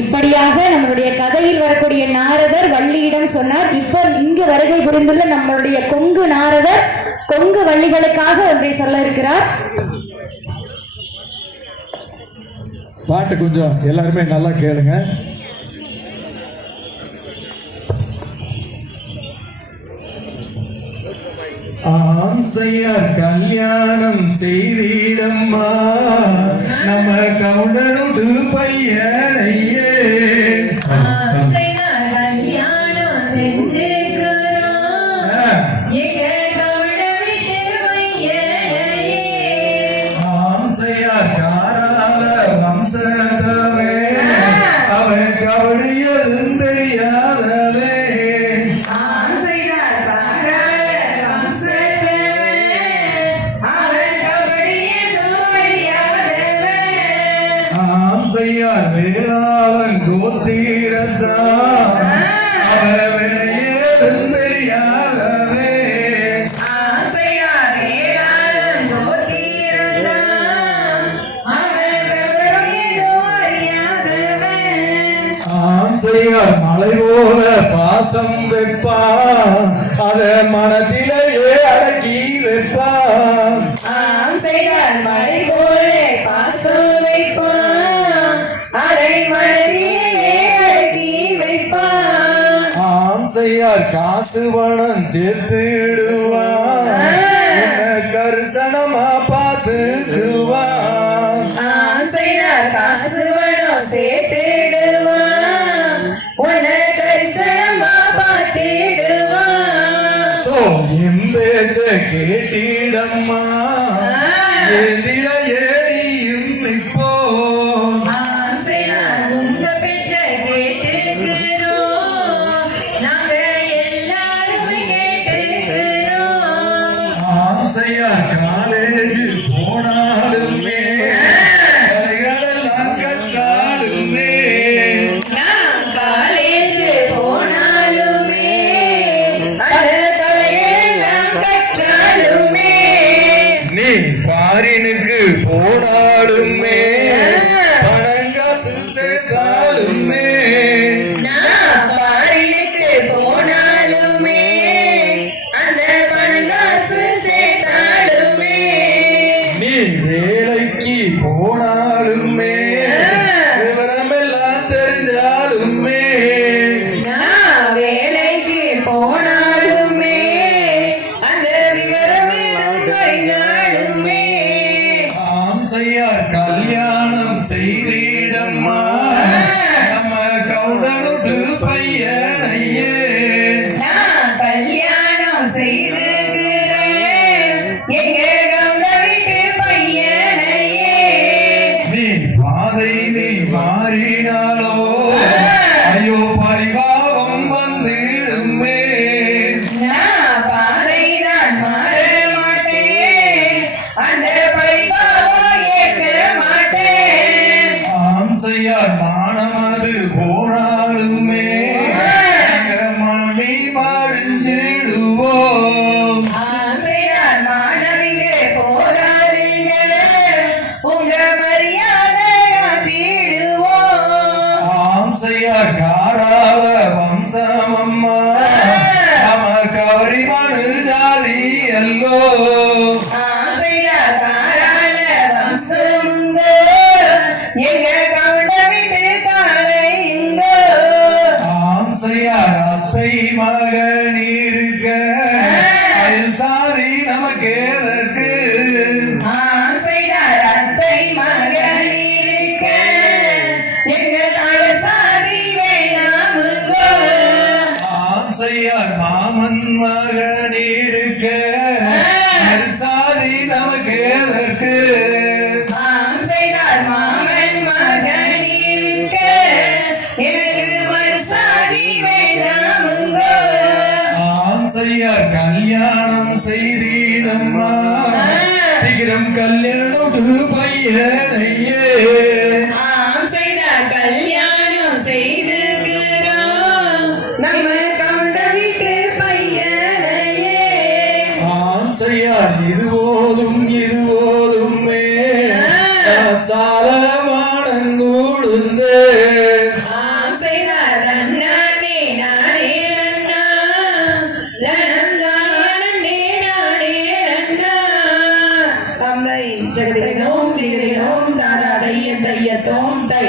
இப்படியாக நம்மளுடைய கதையில் வரக்கூடிய நாரதர் வள்ளியிடம் சொன்னார். இப்ப இங்கு வருகை புரிந்துள்ள நம்மளுடைய கொங்கு நாரதர் கொங்கு வள்ளிகளுக்காக ஒன்றை சொல்ல இருக்கிறார். பாட்டு கொஞ்சம் எல்லாருமே நல்லா கேளுங்க. ஆசையார் கல்யாணம் செய்திடம்மா நம்ம கவுண்டனுடு பையனையே கல்யாணம் செஞ்சுக்கிறோம் ஆசையார் காரால வம்சதவே அவன் கவுடியதும் தெரியாதவே ஆசையார் வேளாளன் கோத்தீரத்தான் அவர் வினையேதும் தெரியாதவே ஆசையார் மலை போல பாசம் வைப்பான் அத மனதிலேயே அடக்கி வைப்பான் மழை போல பாசம் வைப்பான் அதை மனதிலே அடக்கி வைப்பான். ஆசையார் காசு பணம் சேர்த்துடுவான் கரிசனமா பார்த்துக்குவான். ஆசையார் காசு பணம் சேர்த்துடுவான் உன்னை கரிசனமா பார்த்துடுவான். சோ என் பேச்ச கேட்டிடம்மா எதிர ஏறியும் இப்போ உங்க பேச்ச கேட்டுக்கிறோம் நாங்க எல்லாருமே கேட்டுக்கிறோம். ஆசையார் காலேஜ் போனாலுமே கலைகளெல்லாம் கற்றாலுமே நான் காலேஜ் போனாலுமே அந்த கலையெல்லாம் கற்றாலுமே நீ பாரினுக்கு போனாலுமே பணங்காசு சேர்த்தாலுமே நான் பாரினுக்கு போனாலுமே அந்த பணங்காசு சேர்த்தாலுமே நீ வேலைக்கு போனாலுமே விவரமெல்லாம் தெரிஞ்சாலுமே நான் வேலைக்கு போனாலுமே அந்த விவரமெல்லாம் தெரிஞ்சாலுமே ஆசையார் கல்யாணம் செய்திடம்மா நம்ம கவுண்டனுடு பையனையே நான் கல்யாணம் செய்திருக்கிறேன் எங்க கவுண்ட வீட்டு பையனையே. நீ பாதை நீ மாறினாலோ ஐயோ பரிபாவம் வந்திடுமே நான் பாதைதான் மாற மாட்டேன் அந்த பரிபாவம் ஏற்க மாட்டேன். ஆசையார் மானமது போனாலுமே மணி மாடிஞ்சிடுவோம். ஆசையார் மாணவிங்க போறாருங்க உங்க மரியாதை ஆசையா கல்யாணம் செய்திடம்மா சீக்கிரம் கல்யாணம் பையனையே ஆம் செய்தார் கல்யாணம் செய்துகிறோம் நம்ம கவுண்ட வீட்டு பையனையே ஆசையார் இது போதுமே சாலமானங்கூடுந்து ஆம் செய்தார் தன்னானே நானே நன்னா லனம் தானே நானே நன்னா தந்தை திகழும் தாரா தைய தைய தோம் தை